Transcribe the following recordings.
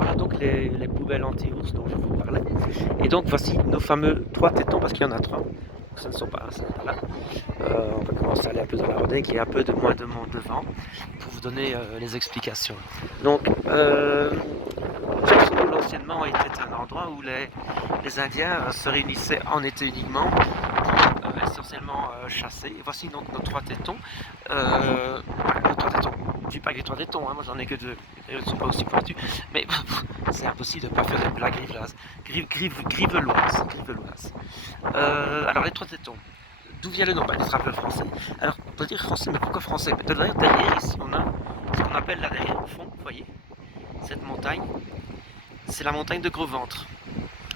Voilà donc les poubelles anti-ours dont je vous parlais. Et donc voici nos fameux 3 tétons, parce qu'il y en a 3. Donc ce ne sont pas là. On va commencer à aller un peu dans la rondée, qu'il y ait un peu de moins de monde devant, pour vous donner les explications. Donc, Jackson Hole anciennement était un endroit où les Indiens se réunissaient en été uniquement pour essentiellement chasser. Et voici donc nos 3 tétons. Nos 3 tétons. Je dis pas que les 3 tétons, hein, moi j'en ai que 2. Ils ne sont pas aussi pointus. Mais c'est impossible de ne pas faire une blague griveloise. Griveloise. Alors les 3 tétons. D'où vient le nom? Des trappeurs français. Alors, on peut dire français, mais pourquoi français? Derrière, ici, on a ce qu'on appelle là derrière, au fond, vous voyez, cette montagne, c'est la montagne de Gros Ventre.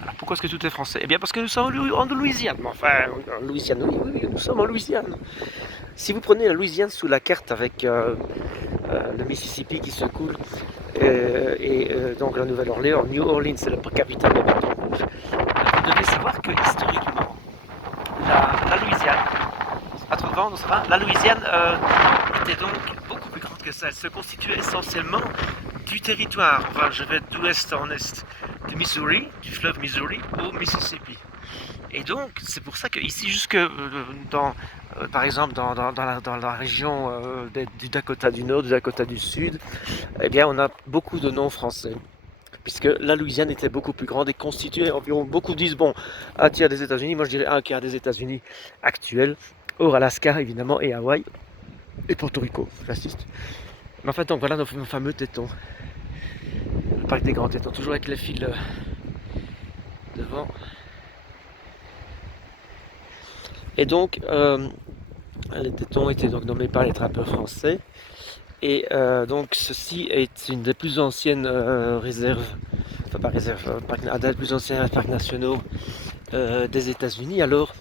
Alors, pourquoi est-ce que tout est français? Eh bien, parce que nous sommes en Louisiane. Enfin, en Louisiane, oui, nous sommes en Louisiane. Si vous prenez la Louisiane sous la carte avec le Mississippi qui se coule, donc la Nouvelle-Orléans, New Orleans, c'est la capitale des Bâtons Rouges, vous devez savoir que historiquement, la Louisiane, pas trop de vent, ça va. La Louisiane était donc beaucoup plus grande que ça. Elle se constituait essentiellement du territoire, enfin je vais d'ouest en est, du Missouri, du fleuve Missouri au Mississippi. Et donc c'est pour ça que ici jusque par exemple dans la région du Dakota du Nord, du Dakota du Sud, eh bien on a beaucoup de noms français. Puisque la Louisiane était beaucoup plus grande et constituait environ, beaucoup disent, bon, un tiers des États-Unis, moi je dirais un quart des États-Unis actuels, hors Alaska évidemment, et Hawaï, et Porto Rico, j'insiste. Mais enfin, donc voilà nos fameux tétons, le parc des grands tétons, toujours avec les fils devant. Et donc, les tétons étaient donc nommés par les trappeurs français, et donc ceci est une des plus anciennes réserves, enfin pas réserve, un des plus anciens parcs nationaux des États-Unis. Alors,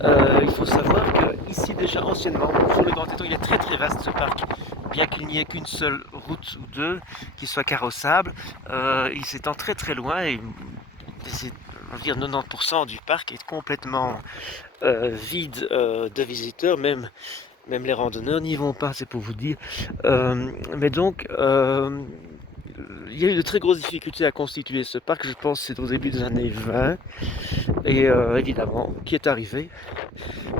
il faut savoir que ici déjà anciennement, sur le Grand Téton, il est très très vaste ce parc. Bien qu'il n'y ait qu'une seule route ou deux qui soit carrossable, il s'étend très très loin et on va dire 90% du parc est complètement vide de visiteurs, même les randonneurs n'y vont pas, c'est pour vous dire. Mais donc, il y a eu de très grosses difficultés à constituer ce parc, je pense que c'est au début des années 20. Et évidemment, qui est arrivé,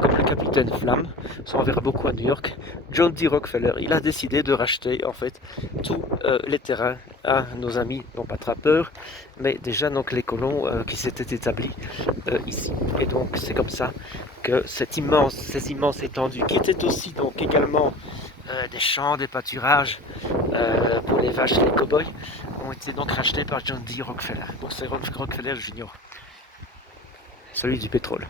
comme le capitaine Flamme, ça on verra beaucoup à New York, John D. Rockefeller, il a décidé de racheter en fait tous les terrains à nos amis, non pas trappeurs, mais déjà donc les colons qui s'étaient établis ici. Et donc c'est comme ça que ces immenses étendues, qui étaient aussi donc également des champs, des pâturages pour les vaches, les cow-boys, ont été donc rachetés par John D. Rockefeller. Donc c'est Rockefeller Junior, celui du pétrole.